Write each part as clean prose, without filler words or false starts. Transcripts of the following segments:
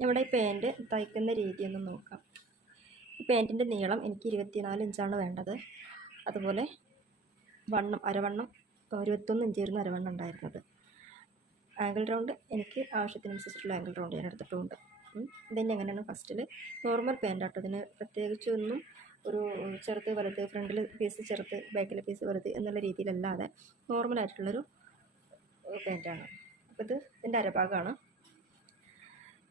നമ്മുടെ ഈ പാൻറ്റ് തയ്ക്കുന്ന രീതി ഒന്ന് നോക്കാം. ഈ പാൻറ്റിൻ്റെ നീളം എനിക്ക് 24 ഇഞ്ചാണ് വേണ്ടത്. അതുപോലെ അരവണ്ണം 21 ഇഞ്ചായിരുന്നു അരവണ്ണം ഉണ്ടായിരുന്നത്. ആങ്കിൾ റൗണ്ട് എനിക്ക് ആവശ്യത്തിനനുസരിച്ചിട്ടുള്ള ആങ്കിൾ റൗണ്ട് ഞാൻ എടുത്തിട്ടുണ്ട്. ഇതിൻ്റെ എങ്ങനെയാണ് ഫസ്റ്റിൽ നോർമൽ പാൻറ്റാട്ടോ. ഇതിന് പ്രത്യേകിച്ചൊന്നും ഒരു ചെറുത് വലുത്, ഫ്രണ്ടിൽ പീസ് ചെറുത് ബാക്കിലെ പീസ് വലുത് എന്നുള്ള രീതിയിലല്ലാതെ നോർമലായിട്ടുള്ളൊരു പാൻറ്റാണ്. അപ്പോൾ ഇതിൻ്റെ അരഭാഗമാണ്,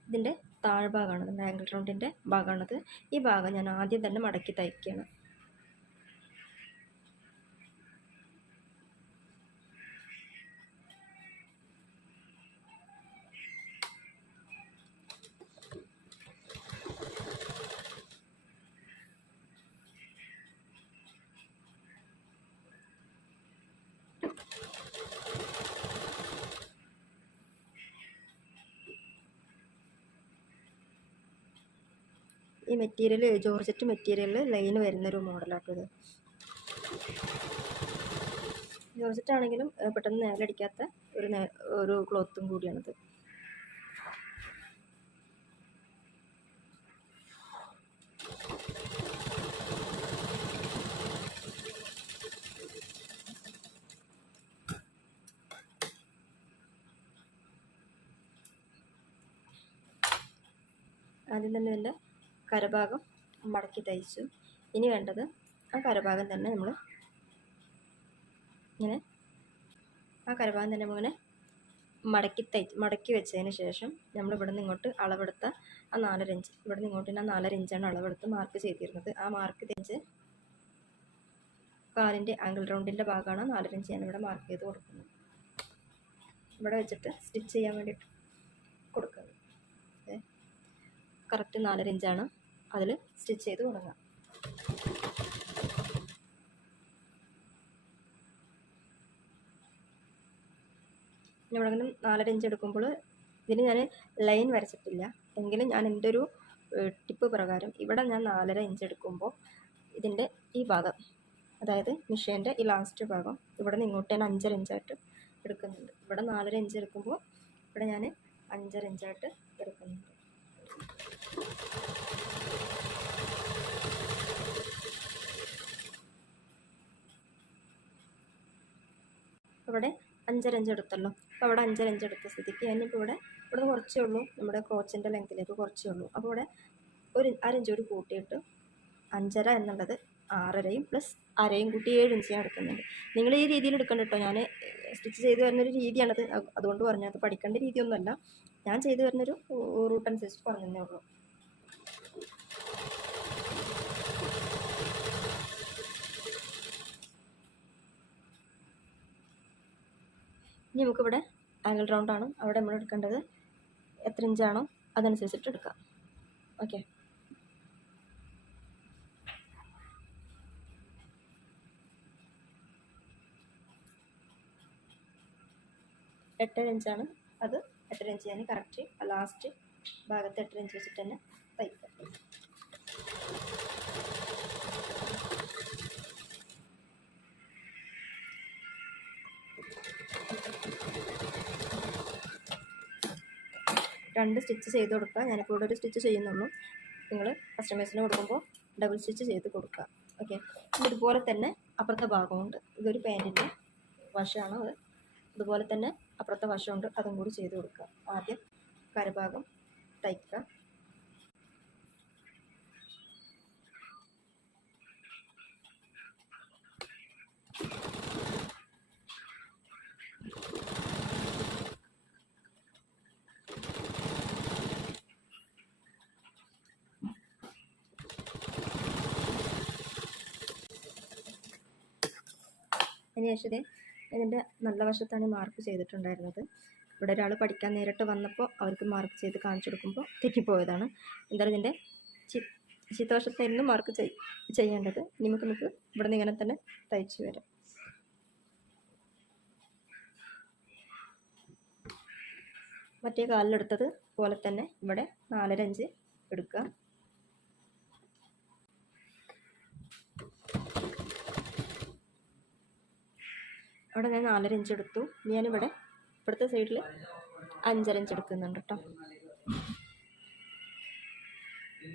ഇതിൻ്റെ താഴ്ഭാഗമാണ്, ഇതിൻ്റെ ആങ്കിൾ റൗണ്ടിൻ്റെ ഭാഗമാണത്. ഈ ഭാഗം ഞാൻ ആദ്യം തന്നെ മടക്കി തയ്ക്കുകയാണ്. ഈ മെറ്റീരിയൽ ജോർജറ്റ് മെറ്റീരിയലിൽ ലൈന് വരുന്നൊരു മോഡലാട്ടോ ഇത്. ജോർജറ്റ് ആണെങ്കിലും പെട്ടെന്ന് നേലടിക്കാത്ത ഒരു ക്ലോത്തും കൂടിയാണിത്. ആദ്യം തന്നെ ഇതിൻ്റെ കരഭാഗം മടക്കി തയ്ച്ചു. ഇനി വേണ്ടത് ആ കരഭാഗം തന്നെ നമ്മൾ ഇങ്ങനെ മടക്കി വെച്ചതിന് ശേഷം നമ്മൾ ഇവിടെ നിന്ന് ഇങ്ങോട്ട് അളവെടുത്ത ആ 4.5 ഇഞ്ച്, ഇവിടെ നിന്ന് ഇങ്ങോട്ട് 4.5 ഇഞ്ചാണ് അളവെടുത്ത് മാർക്ക് ചെയ്തിരുന്നത്. ആ മാർക്ക് തിരിച്ച് കാലിൻ്റെ ആങ്കിൾ റൗണ്ടിൻ്റെ ഭാഗമാണ് 4.5 ഇഞ്ച് ഞാനിവിടെ മാർക്ക് ചെയ്ത് കൊടുക്കുന്നത്. ഇവിടെ വെച്ചിട്ട് സ്റ്റിച്ച് ചെയ്യാൻ വേണ്ടിയിട്ട് കൊടുക്കുന്നത് കറക്റ്റ് 4.5 ഇഞ്ചാണ്. അതിൽ സ്റ്റിച്ച് ചെയ്ത് തുടങ്ങാം. ഇവിടെ 4.5 ഇഞ്ച് എടുക്കുമ്പോൾ ഇതിന് ഞാൻ ലൈൻ വരച്ചിട്ടില്ല, എങ്കിലും ഞാൻ എൻ്റെ ഒരു ടിപ്പ് പ്രകാരം ഇവിടെ ഞാൻ 4.5 ഇഞ്ച് എടുക്കുമ്പോൾ ഇതിൻ്റെ ഈ ഭാഗം, അതായത് മിഷീൻ്റെ ഈ ലാസ്റ്റ് ഭാഗം ഇവിടെ നിന്ന് ഇങ്ങോട്ട് ഞാൻ 5.5 ഇഞ്ചായിട്ട് എടുക്കുന്നുണ്ട്. ഇവിടെ 4.5 ഇഞ്ച് എടുക്കുമ്പോൾ ഇവിടെ ഞാൻ 5.5 ഇഞ്ചായിട്ട് എടുക്കുന്നുണ്ട്. ഇവിടെ 5.5 ഇഞ്ച് എടുത്തല്ലോ. അപ്പോൾ അവിടെ 5.5 ഇഞ്ച് എടുത്ത സ്ഥിതിക്ക് ഞാനിപ്പോൾ ഇവിടെ കുറച്ചേ ഉള്ളൂ, നമ്മുടെ ക്രോച്ചിൻ്റെ ലെങ്ത്തിലേക്ക് കുറച്ചേ ഉള്ളൂ. അപ്പോൾ ഇവിടെ ഒരു 1/2 ഇഞ്ച് കൂടി കൂട്ടിയിട്ട് 5.5 എന്നുള്ളത് 6.5 പ്ലസ് 1/2 കൂട്ടി 7 ഇഞ്ച് ഞാൻ എടുക്കുന്നുണ്ട്. നിങ്ങൾ ഈ രീതിയിൽ എടുക്കണ്ട കേട്ടോ. ഞാൻ സ്റ്റിച്ച് ചെയ്ത് വരുന്നൊരു രീതിയാണത്, അതുകൊണ്ട് പറഞ്ഞു. അത് പഠിക്കേണ്ട രീതിയൊന്നുമല്ല, ഞാൻ ചെയ്ത് വരുന്നൊരു റൂട്ട് അനുസരിച്ച് പറഞ്ഞതേ ഉള്ളൂ. ഇനി നമുക്കിവിടെ ആങ്കിൾ റൗണ്ടാണ്, അവിടെ നമ്മൾ എടുക്കേണ്ടത് എത്ര ഇഞ്ചാണോ അതനുസരിച്ചിട്ട് എടുക്കാം. ഓക്കെ, എട്ടര ഇഞ്ചാണ് അത്. 8.5 ഇഞ്ച് ഞാൻ കറക്റ്റ് ലാസ്റ്റ് ഭാഗത്ത് 8.5 ഇഞ്ച് വെച്ചിട്ട് തന്നെ തയ്ക്കാം. രണ്ട് സ്റ്റിച്ച് ചെയ്ത് കൊടുക്കുക. ഞാനിപ്പോൾ ഇവിടെ ഒരു സ്റ്റിച്ച് ചെയ്യുന്നുള്ളൂ. നിങ്ങൾ കസ്റ്റമേഴ്സിന് കൊടുക്കുമ്പോൾ ഡബിൾ സ്റ്റിച്ച് ചെയ്ത് കൊടുക്കുക. ഓക്കെ, ഇതുപോലെ തന്നെ അപ്പുറത്തെ ഭാഗമുണ്ട്. ഇതൊരു പാൻറ്റിൻ്റെ വശമാണ് അത്. അതുപോലെ തന്നെ അപ്പുറത്തെ വശമുണ്ട്, അതും കൂടി ചെയ്ത് കൊടുക്കുക. ആദ്യം കരഭാഗം തയ്ക്കുക. അതിനുശേഷം ഇതിൻ്റെ നല്ല വശത്താണ് മാർക്ക് ചെയ്തിട്ടുണ്ടായിരുന്നത്. ഇവിടെ ഒരാൾ പഠിക്കാൻ നേരിട്ട് വന്നപ്പോൾ അവർക്ക് മാർക്ക് ചെയ്ത് കാണിച്ചു കൊടുക്കുമ്പോൾ തെറ്റിപ്പോയതാണ്. എന്തായാലും ഇതിൻ്റെ ചീത്തവശത്തായിരുന്നു മാർക്ക് ചെയ്യേണ്ടത്. നമുക്ക് ഇവിടെ നിന്ന് ഇങ്ങനെ തന്നെ തയ്ച്ചു വരാം. മറ്റേ കാലിലെടുത്തത് പോലെ തന്നെ ഇവിടെ 4.5 ഇഞ്ച് എടുക്കുക. അവിടെ ഞാൻ 4.5 ഇഞ്ച് എടുത്തു. ഞാനിവിടെ ഇവിടുത്തെ സൈഡിൽ 5.5 ഇഞ്ച് എടുക്കുന്നുണ്ട് കേട്ടോ. ഓക്കെ,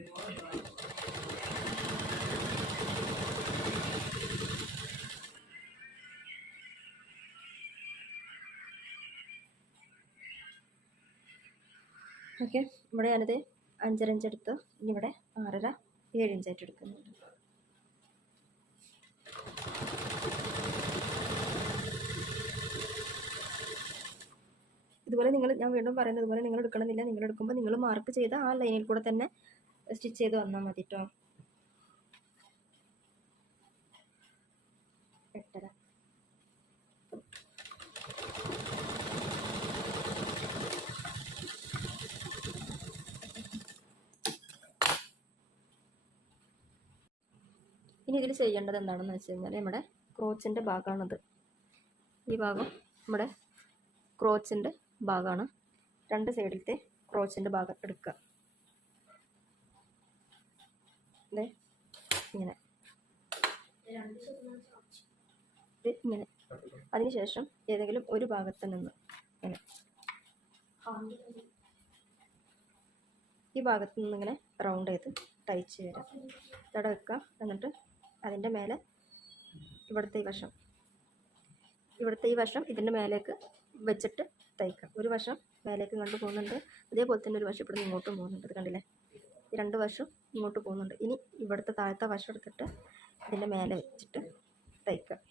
ഇവിടെ ഞാനിത് 5.5 ഇഞ്ച് എടുത്ത് ഇനി ഇവിടെ 6.5 7 ഇഞ്ചായിട്ട് എടുക്കുന്നുണ്ട്. ഇതുപോലെ ഞാൻ വീണ്ടും പറയുന്നത്, ഇതുപോലെ നിങ്ങൾ എടുക്കണമെന്നില്ല. നിങ്ങൾ എടുക്കുമ്പോൾ നിങ്ങൾ മാർക്ക് ചെയ്ത ആ ലൈനിൽ കൂടെ തന്നെ സ്റ്റിച്ച് ചെയ്ത് വന്നാൽ മതി കേട്ടോ. 8.5. ഇനി ഇതിൽ ചെയ്യേണ്ടത് എന്താണെന്ന് വെച്ച് കഴിഞ്ഞാൽ, നമ്മുടെ ക്രോച്ചിൻ്റെ ഭാഗമാണത്. ഈ ഭാഗം നമ്മുടെ ക്രോച്ചിൻ്റെ ഭാഗമാണ്. 2 സൈഡിലത്തെ ക്രോച്ചിൻ്റെ ഭാഗം എടുക്കുക. ഇങ്ങനെ ഇങ്ങനെ. അതിനുശേഷം ഏതെങ്കിലും ഒരു ഭാഗത്ത് നിന്ന് ഇങ്ങനെ ഈ ഭാഗത്ത് നിന്ന് ഇങ്ങനെ റൗണ്ട് ചെയ്ത് തയ്ച്ച് വരാം. തട വെക്കുക. എന്നിട്ട് അതിൻ്റെ മേലെ ഇവിടുത്തെ ഈ വശം ഇതിൻ്റെ മേലേക്ക് വെച്ചിട്ട് തയ്ക്കാം. ഒരു വശം മേലേക്ക് കണ്ടു പോകുന്നുണ്ട്, അതേപോലെ തന്നെ ഒരു വശം ഇവിടെ നിന്ന് ഇങ്ങോട്ടും പോകുന്നുണ്ട്. ഇത് കണ്ടില്ലേ, ഈ 2 വശം ഇങ്ങോട്ട് പോകുന്നുണ്ട്. ഇനി ഇവിടുത്തെ താഴത്തെ വശം എടുത്തിട്ട് ഇതിൻ്റെ മേലെ വെച്ചിട്ട് തയ്ക്കാം.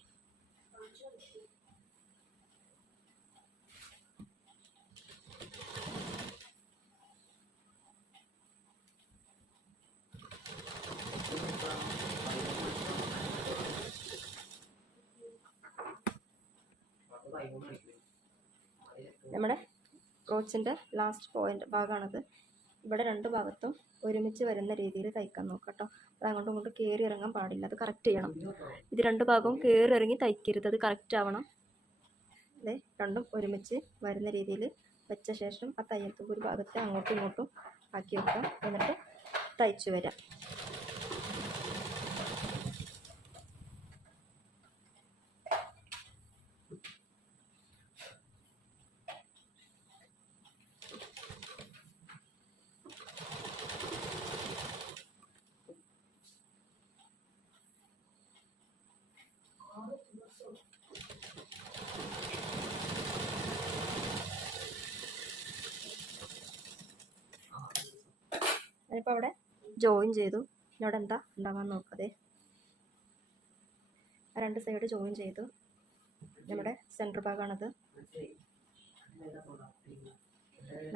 നമ്മുടെ ക്രോച്ചിൻ്റെ ലാസ്റ്റ് പോയിന്റ് ഭാഗമാണത്. ഇവിടെ 2 ഭാഗത്തും ഒരുമിച്ച് വരുന്ന രീതിയിൽ തയ്ക്കാൻ നോക്കാം കേട്ടോ. അത് അങ്ങോട്ടും ഇങ്ങോട്ടും കയറി ഇറങ്ങാൻ പാടില്ല. അത് കറക്റ്റ് ചെയ്യണം. ഇത് 2 ഭാഗവും കയറി ഇറങ്ങി തയ്ക്കരുത്. അത് കറക്റ്റ് ആവണം. അതെ, രണ്ടും ഒരുമിച്ച് വരുന്ന രീതിയിൽ വെച്ച ശേഷം ആ തയ്യൽത്തുമ്പ് ഒരു ഭാഗത്തെ അങ്ങോട്ടും ഇങ്ങോട്ടും ആക്കി വെക്കാം. എന്നിട്ട് തയ്ച്ചു വരാം. ഞാനിപ്പോൾ അവിടെ ജോയിൻ ചെയ്തു. ഇവിടെ എന്താ ഉണ്ടാവാൻ നോക്കാതെ 2 സൈഡ് ജോയിൻ ചെയ്തു. നമ്മുടെ സെൻറ്റർ ഭാഗമാണത്.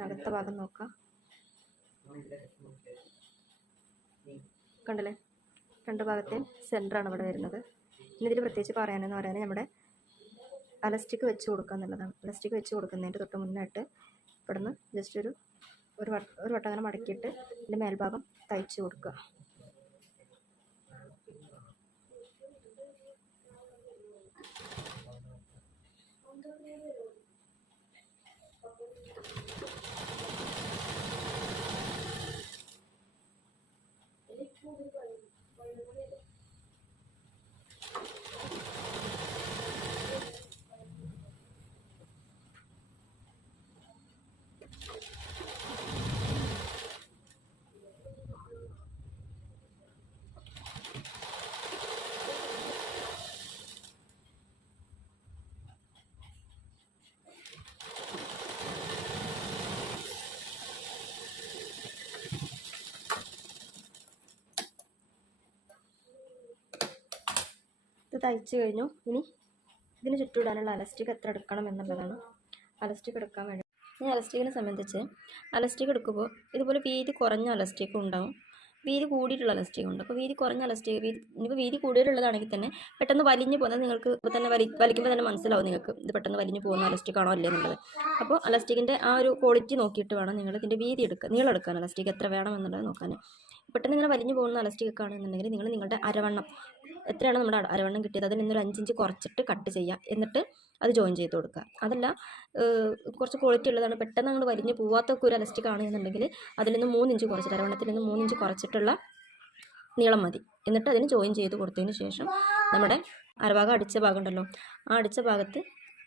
അകത്ത ഭാഗം നോക്കാം. കണ്ടില്ലേ, 2 ഭാഗത്തെയും സെൻറ്ററാണ് ഇവിടെ വരുന്നത്. ഇനി ഇതിൽ പ്രത്യേകിച്ച് പറയാനെന്ന് പറയാൻ നമ്മുടെ അലസ്റ്റിക് വെച്ച് കൊടുക്കുക എന്നുള്ളതാണ്. അലസ്റ്റിക് വെച്ച് കൊടുക്കുന്നതിൻ്റെ തൊട്ട് മുന്നായിട്ട് ഇവിടുന്ന് ജസ്റ്റ് ഒരു വട്ടം അങ്ങനെ മടക്കിയിട്ട് ഇതിൻ്റെ മേൽഭാഗം തയ്ച്ച് കൊടുക്കുക. ഇത് തയ്ച്ച് കഴിഞ്ഞു. ഇനി ഇതിന് ചുറ്റുമിടാനുള്ള അലസ്റ്റിക് എത്ര എടുക്കണം എന്നുള്ളതാണ്. അലസ്റ്റിക് എടുക്കാൻ വേണ്ടി ഞാൻ അലസ്റ്റിക്കിനെ സംബന്ധിച്ച് അലസ്റ്റിക് എടുക്കുമ്പോൾ ഇതുപോലെ വീതി കുറഞ്ഞ അലസ്റ്റിക്കും ഉണ്ടാവും, വീതി കൂടിയിട്ടുള്ള അലസ്റ്റിക് ഉണ്ട്. അപ്പോൾ വീതി കുറഞ്ഞ അലസ്റ്റിക്, ഇനിയിപ്പോൾ വീതി കൂടിയിട്ടുള്ളതാണെങ്കിൽ തന്നെ പെട്ടെന്ന് വലിഞ്ഞു പോകുന്നത് നിങ്ങൾക്ക് ഇപ്പോൾ തന്നെ വലിക്കുമ്പോൾ തന്നെ മനസ്സിലാവും നിങ്ങൾക്ക് ഇത് പെട്ടെന്ന് വലിഞ്ഞു പോകുന്ന അലസ്റ്റിക് ആണോ അല്ലേ എന്നുള്ളത്. അപ്പോൾ അലസ്റ്റിക്കിൻ്റെ ആ ഒരു ക്വാളിറ്റി നോക്കിയിട്ട് വേണം നിങ്ങൾ ഇതിൻ്റെ വീതി നീളം എടുക്കാൻ. അലസ്റ്റിക് എത്ര വേണം എന്നുള്ളത് നോക്കാൻ. പെട്ടെന്ന് ഇങ്ങനെ വലിഞ്ഞു പോകുന്ന അലസ്റ്റിക് ഒക്കെ ആണെന്നുണ്ടെങ്കിൽ നിങ്ങൾ നിങ്ങളുടെ അരവണ്ണം എത്രയാണ് നമ്മുടെ അരവണ്ണം കിട്ടിയത് അതിൽ നിന്നൊരു 5 ഇഞ്ച് കുറച്ചിട്ട് കട്ട് ചെയ്യുക. എന്നിട്ട് അത് ജോയിൻ ചെയ്ത് കൊടുക്കുക. അതല്ല കുറച്ച് ക്വാളിറ്റി ഉള്ളതാണ്, പെട്ടെന്ന് അങ്ങോട്ട് വലിഞ്ഞു പോവാത്തൊക്കെ ഒരു അലസ്റ്റിക് ആണെന്നുണ്ടെങ്കിൽ അതിൽ നിന്ന് 3 ഇഞ്ച് കുറച്ചിട്ട്, അരവണ്ണത്തിൽ നിന്ന് 3 ഇഞ്ച് കുറച്ചിട്ടുള്ള നീളം മതി. എന്നിട്ട് അതിന് ജോയിൻ ചെയ്ത് കൊടുത്തതിന് ശേഷം നമ്മുടെ അരഭാഗം അടിച്ച ഭാഗം ഉണ്ടല്ലോ, ആ അടിച്ച ഭാഗത്ത്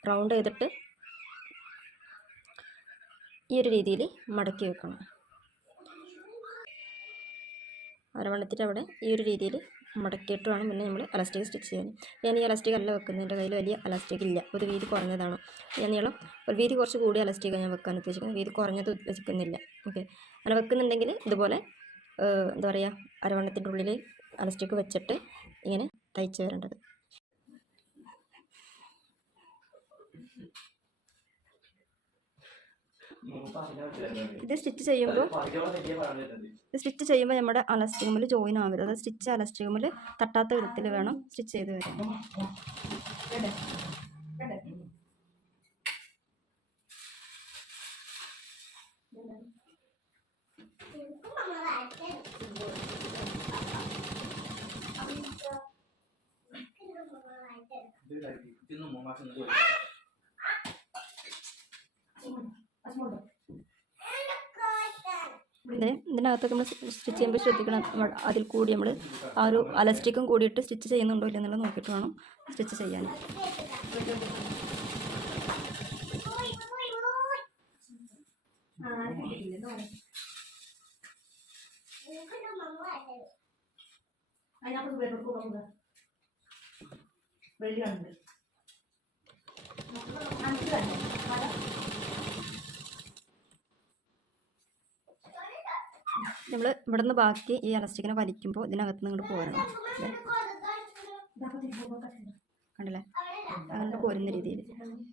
റൗണ്ട് ചെയ്തിട്ട് ഈ ഒരു രീതിയിൽ മടക്കി വെക്കണം. അരവണ്ണത്തിൻ്റെ അവിടെ ഈ ഒരു രീതിയിൽ മടക്കിയിട്ട് വേണം പിന്നെ നമ്മൾ അലാസ്റ്റിക് സ്റ്റിച്ച് ചെയ്യാൻ. ഞാൻ ഈ അലാസ്റ്റിക് അല്ല വെക്കുന്നത്, എൻ്റെ കയ്യിൽ വലിയ അലാസ്റ്റിക് ഇല്ല, ഒരു വീതി കുറഞ്ഞതാണ്. ഞാൻ നീളം ഒരു വീതി കുറച്ച് കൂടി അലാസ്റ്റിക്കാണ് ഞാൻ വെക്കാൻ ഉദ്ദേശിക്കുന്നത്, വീതി കുറഞ്ഞത് വെക്കുന്നില്ല. ഓക്കെ, അങ്ങനെ വെക്കുന്നുണ്ടെങ്കിൽ ഇതുപോലെ എന്താ പറയുക, അരവണ്ണത്തിൻ്റെ ഉള്ളിൽ അലാസ്റ്റിക് വെച്ചിട്ട് ഇങ്ങനെ തയ്ച്ച് വരേണ്ടത്. ഇത് സ്റ്റിച്ച് ചെയ്യുമ്പോൾ നമ്മുടെ അലാസ്റ്റിക് ജോയിൻ ആവരുത്, അത് സ്റ്റിച്ച് അലാസ്റ്റിക് തട്ടാത്ത വിധത്തിൽ വേണം സ്റ്റിച്ച് ചെയ്ത് വരാൻ. ഇതിനകത്തൊക്കെ നമ്മൾ സ്റ്റിച്ച് ചെയ്യുമ്പോൾ ശ്രദ്ധിക്കണം, അതിൽ കൂടി നമ്മൾ ആ ഒരു അലാസ്റ്റിക്കും കൂടിയിട്ട് സ്റ്റിച്ച് ചെയ്യുന്നുണ്ടോ ഇല്ലെന്നുള്ളത് നോക്കിയിട്ട് വേണം സ്റ്റിച്ച് ചെയ്യാൻ. നമ്മൾ ഇവിടെ നിന്ന് ബാക്കി ഈ അലാസ്റ്റിക്കിനെ വലിക്കുമ്പോൾ ഇതിനകത്ത് നിന്ന് ഇങ്ങോട്ട് പോരണം, കണ്ടില്ലേ, അങ്ങനെ പോരുന്ന രീതിയിൽ.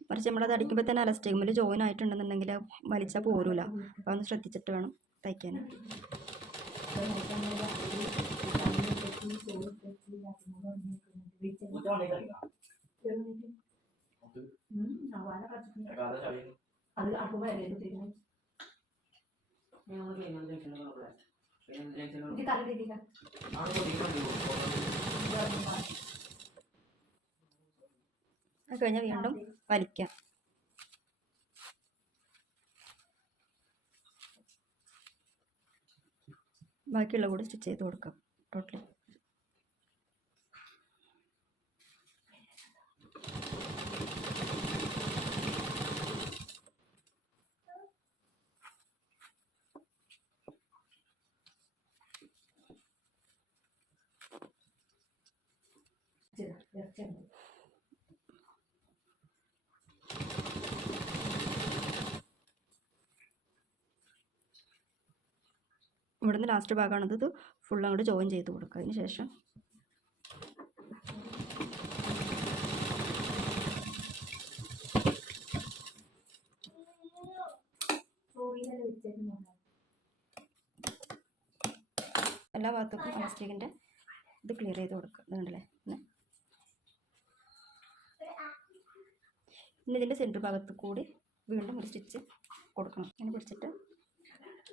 മറിച്ച് നമ്മളത് അടിക്കുമ്പോൾ തന്നെ അലാസ്റ്റിക്കിൽ ജോയിൻ ആയിട്ടുണ്ടെന്നുണ്ടെങ്കിൽ വലിച്ചാൽ പോരൂല. അപ്പോൾ ഒന്ന് ശ്രദ്ധിച്ചിട്ട് വേണം തയ്ക്കാൻ. അത് കഴിഞ്ഞാൽ വീണ്ടും വലിക്കാം. ബാക്കിയുള്ള കൂടി സ്റ്റിച്ച് ചെയ്ത് കൊടുക്കാം ടോട്ടലി. ഇവിടുന്ന് ലാസ്റ്റ് ഭാഗമാണത്, ഇത് ഫുൾ അങ്ങോട്ട് ജോയിൻ ചെയ്ത് കൊടുക്കുക. അതിന് ശേഷം എല്ലാ ഭാഗത്തേക്കും അലാസ്റ്റിക്കിൻ്റെ ഇത് ക്ലിയർ ചെയ്ത് കൊടുക്കുക. ഇതുണ്ടല്ലേ, പിന്നെ ഇതിൻ്റെ സെൻറ്റർ ഭാഗത്ത് കൂടി വീണ്ടും ഒരു സ്റ്റിച്ച് കൊടുക്കണം. ഇങ്ങനെ പിടിച്ചിട്ട്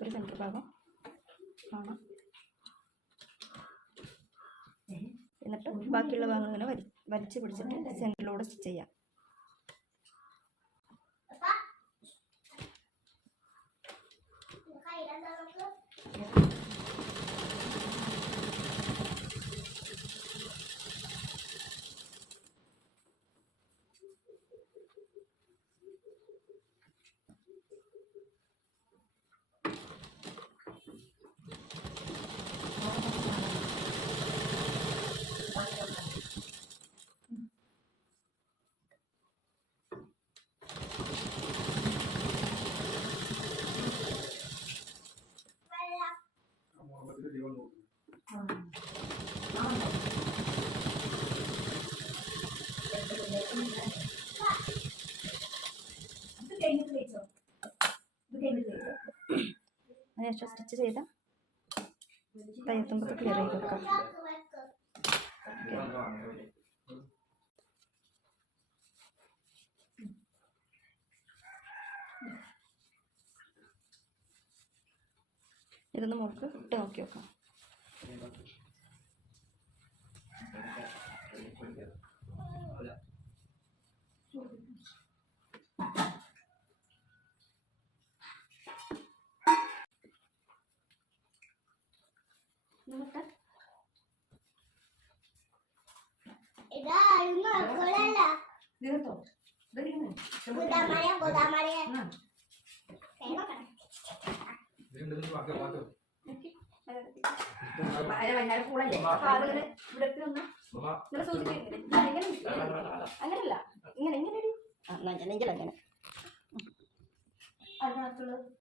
ഒരു സെൻറ്റർ ഭാഗം കാണാം, എന്നിട്ട് ബാക്കിയുള്ള ഭാഗങ്ങൾ ഇങ്ങനെ വലിച്ച് പിടിച്ചിട്ട് സെൻറ്ററിലൂടെ സ്റ്റിച്ച് ചെയ്യാം. അതിനുശേഷം സ്റ്റിച്ച് ചെയ്ത തയ്യത്തുമ്പത്ത് ക്ലിയർ ചെയ്ത് കൊടുക്കാം. ഇതൊന്ന് നമുക്ക് ഇട്ട് നോക്കി നോക്കാം. വൈകുന്നേരം കൂടല്ലേ അപ്പൊ അതിങ്ങനെ ഇവിടെ ഒന്ന് ഇങ്ങനെ സൂചിപ്പിക്കുന്നില്ല അങ്ങനല്ല ഇങ്ങനെ ഇങ്ങനെ അങ്ങനെ അതിനകത്തുള്ളത്